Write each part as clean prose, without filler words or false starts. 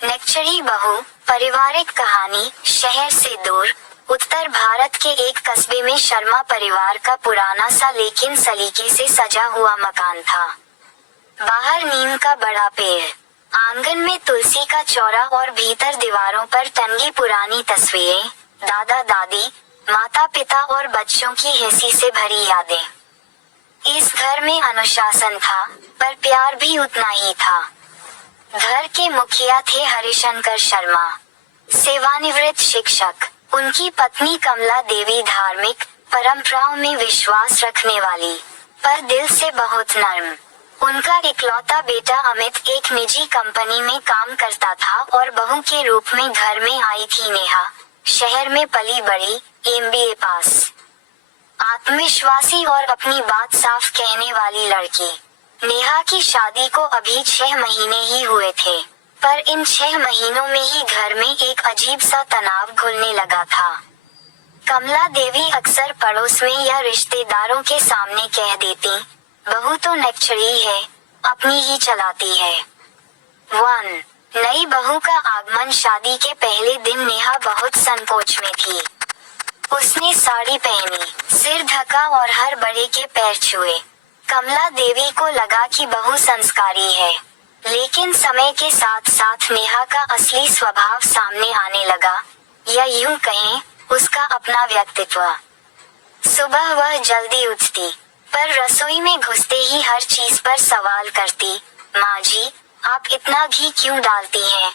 नेक्चरी बहू, पारिवारिक कहानी। शहर से दूर उत्तर भारत के एक कस्बे में शर्मा परिवार का पुराना सा लेकिन सलीके से सजा हुआ मकान था। बाहर नीम का बड़ा पेड़, आंगन में तुलसी का चौरा और भीतर दीवारों पर टंगी पुरानी तस्वीरें, दादा दादी, माता पिता और बच्चों की हंसी से भरी यादें। इस घर में अनुशासन था, पर प्यार भी उतना ही था। घर के मुखिया थे हरिशंकर शर्मा, सेवानिवृत्त शिक्षक। उनकी पत्नी कमला देवी धार्मिक परंपराओं में विश्वास रखने वाली, पर दिल से बहुत नर्म। उनका इकलौता बेटा अमित एक निजी कंपनी में काम करता था और बहू के रूप में घर में आई थी नेहा, शहर में पली बड़ी, MBA पास, आत्मविश्वासी और अपनी बात साफ कहने वाली लड़की। नेहा की शादी को अभी 6 महीने ही हुए थे, पर इन 6 महीनों में ही घर में एक अजीब सा तनाव घुलने लगा था। कमला देवी अक्सर पड़ोस में या रिश्तेदारों के सामने कह देती, बहू तो नेक्चरी है, अपनी ही चलाती है। 1 नई बहू का आगमन। शादी के पहले दिन नेहा बहुत संकोच में थी। उसने साड़ी पहनी, सिर ढका और हर बड़े के पैर छुए। कमला देवी को लगा कि बहू संस्कारी है, लेकिन समय के साथ साथ नेहा का असली स्वभाव सामने आने लगा, या यूं कहें, उसका अपना व्यक्तित्व। सुबह वह जल्दी उठती, पर रसोई में घुसते ही हर चीज पर सवाल करती, माँ जी, आप इतना घी क्यों डालती हैं?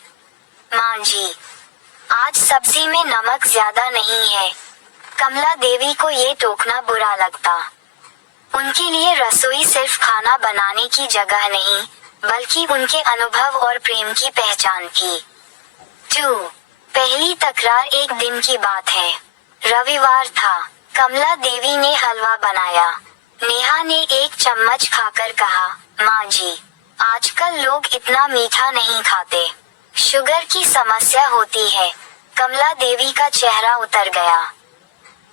माँ जी, आज सब्जी में नमक ज्यादा नहीं है। कमला देवी को ये टोकना बुरा लगता। उनके लिए रसोई सिर्फ खाना बनाने की जगह नहीं, बल्कि उनके अनुभव और प्रेम की पहचान थी। 2 पहली तकरार। एक दिन की बात है, रविवार था। कमला देवी ने हलवा बनाया। नेहा ने एक चम्मच खाकर कहा, माँ जी, आजकल लोग इतना मीठा नहीं खाते, शुगर की समस्या होती है। कमला देवी का चेहरा उतर गया।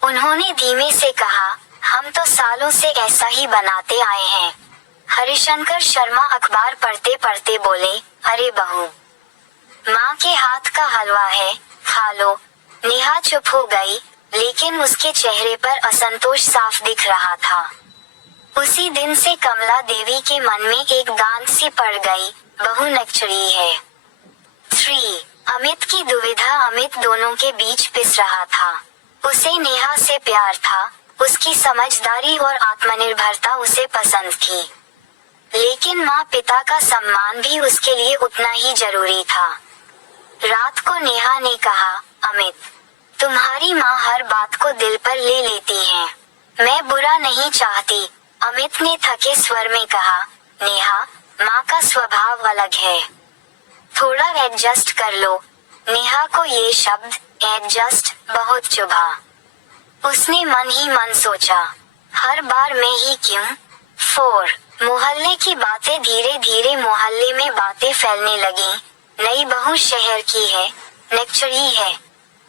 उन्होंने धीमे से कहा, हम तो सालों से ऐसा ही बनाते आए हैं। हरिशंकर शर्मा अखबार पढ़ते पढ़ते बोले, अरे बहू, माँ के हाथ का हलवा है, खा लो। नेहा चुप हो गई, लेकिन उसके चेहरे पर असंतोष साफ दिख रहा था। उसी दिन से कमला देवी के मन में एक गांठ सी पड़ गई, बहू नेक्चरी है। 3 अमित की दुविधा। अमित दोनों के बीच पिस रहा था। उसे नेहा से प्यार था, उसकी समझदारी और आत्मनिर्भरता उसे पसंद थी, लेकिन माँ पिता का सम्मान भी उसके लिए उतना ही जरूरी था। रात को नेहा ने कहा, अमित, तुम्हारी माँ हर बात को दिल पर ले लेती हैं। मैं बुरा नहीं चाहती। अमित ने थके स्वर में कहा, नेहा, माँ का स्वभाव अलग है, थोड़ा एडजस्ट कर लो। नेहा को ये शब्द एडजस्ट बहुत चुभा। उसने मन ही मन सोचा, हर बार मैं ही क्यों? 4 मोहल्ले की बातें। धीरे धीरे मोहल्ले में बातें फैलने लगी, नई बहू शहर की है, नेक्चरी है,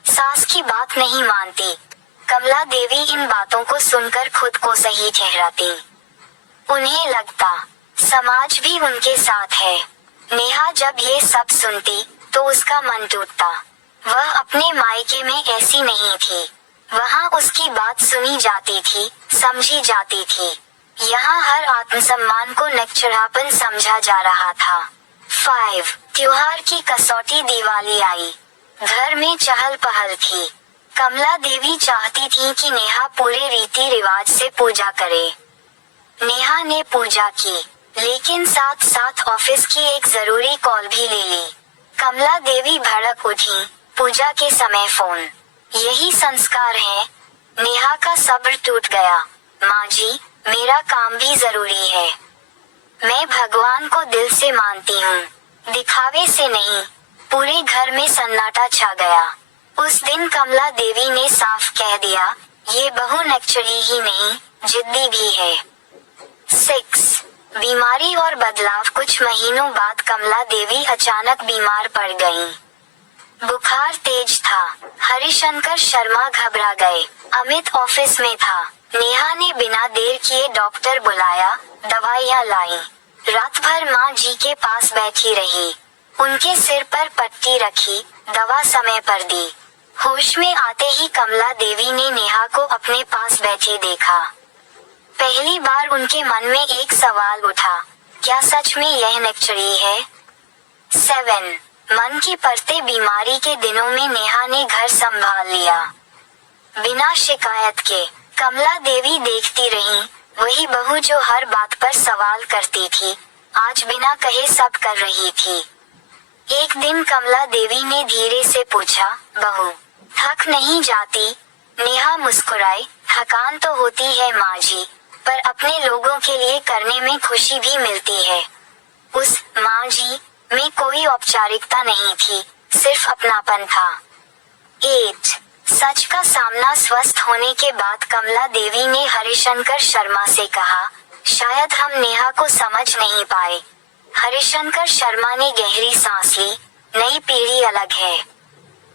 सास की बात नहीं मानती। कमला देवी इन बातों को सुनकर खुद को सही ठहराती। उन्हें लगता, समाज भी उनके साथ है। नेहा जब ये सब सुनती, तो उसका मन टूटता। वह अपने मायके में ऐसी नहीं थी। वहाँ उसकी बात सुनी जाती थी, समझी जाती थी। यहाँ हर आत्मसम्मान को नेक्चरापन समझा जा रहा था। 5 त्योहार की कसौटी। दिवाली आई, घर में चहल पहल थी। कमला देवी चाहती थी कि नेहा पूरे रीति रिवाज से पूजा करे। नेहा ने पूजा की, लेकिन साथ साथ ऑफिस की एक जरूरी कॉल भी ले ली। कमला देवी भड़क उठी, पूजा के समय फोन, यही संस्कार है। नेहा का सब्र टूट गया। माँ जी, मेरा काम भी जरूरी है। मैं भगवान को दिल से मानती हूँ, दिखावे से नहीं। पूरे घर में सन्नाटा छा गया। उस दिन कमला देवी ने साफ कह दिया, ये बहू नेक्चरी ही नहीं, जिद्दी भी है। 6 बीमारी और बदलाव। कुछ महीनों बाद कमला देवी अचानक बीमार पड़ गईं। बुखार तेज था। हरिशंकर शर्मा घबरा गए। अमित ऑफिस में था। नेहा ने बिना देर किए डॉक्टर बुलाया, दवाइयाँ लाई। रात भर माँ जी के पास बैठी रही। उनके सिर पर पट्टी रखी, दवा समय पर दी। होश में आते ही कमला देवी ने नेहा को अपने पास बैठे देखा। पहली बार उनके मन में एक सवाल उठा, क्या सच में यह नेक्चरी है? 7 मन की पड़ते बीमारी के दिनों में नेहा ने घर संभाल लिया। बिना शिकायत के कमला देवी देखती रही, वही बहू जो हर बात पर सवाल करती थी, आज बिना कहे सब कर रही थी। एक दिन कमला देवी ने धीरे से पूछा, बहू थक नहीं जाती? नेहा मुस्कुराई, थकान तो होती है माँ जी, पर अपने लोगों के लिए करने में खुशी भी मिलती है। उस माँ जी में कोई औपचारिकता नहीं थी, सिर्फ अपनापन था। 8 सच का सामना स्वस्थ होने के बाद कमला देवी ने हरिशंकर शर्मा से कहा, शायद हम नेहा को समझ नहीं पाए। हरिशंकर शर्मा ने गहरी सांस ली, नई पीढ़ी अलग है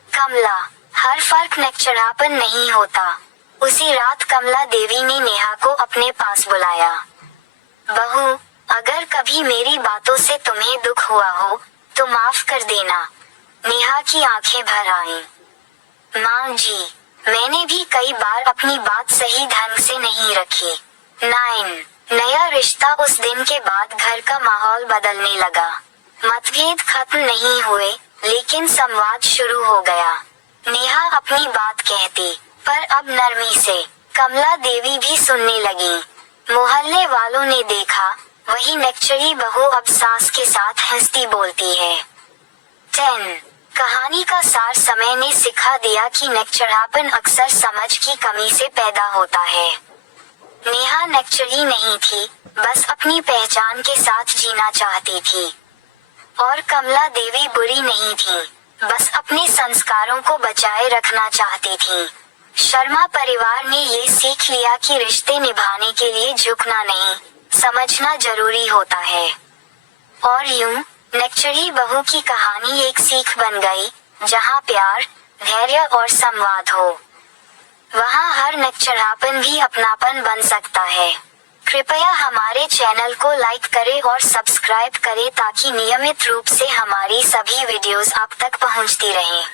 कमला, हर फर्क नेक्चरापन नहीं होता। उसी रात कमला देवी ने नेहा को अपने पास बुलाया। बहू, अगर कभी मेरी बातों से तुम्हें दुख हुआ हो तो माफ कर देना। नेहा की आंखें भर आईं। माँ जी, मैंने भी कई बार अपनी बात सही ढंग से नहीं रखी। 9 नया रिश्ता। उस दिन के बाद घर का माहौल बदलने लगा। मतभेद खत्म नहीं हुए, लेकिन संवाद शुरू हो गया। नेहा अपनी बात कहती, पर अब नरमी से। कमला देवी भी सुनने लगी। मोहल्ले वालों ने देखा, वही नेक्चरी बहू अब सास के साथ हंसती बोलती है। 10 कहानी का सार। समय ने सिखा दिया कि नेक्चरापन अक्सर समझ की कमी से पैदा होता है। नेहा नेक्चरी नहीं थी, बस अपनी पहचान के साथ जीना चाहती थी। और कमला देवी बुरी नहीं थी, बस अपने संस्कारों को बचाए रखना चाहती थी। शर्मा परिवार ने ये सीख लिया कि रिश्ते निभाने के लिए झुकना नहीं, समझना जरूरी होता है। और यूं नेक्चरी बहू की कहानी एक सीख बन गई, जहां प्यार, धैर्य और संवाद हो, वहां हर नेक्चरापन भी अपनापन बन सकता है। कृपया हमारे चैनल को लाइक करें और सब्सक्राइब करें ताकि नियमित रूप से हमारी सभी वीडियोस आप तक पहुंचती रहें।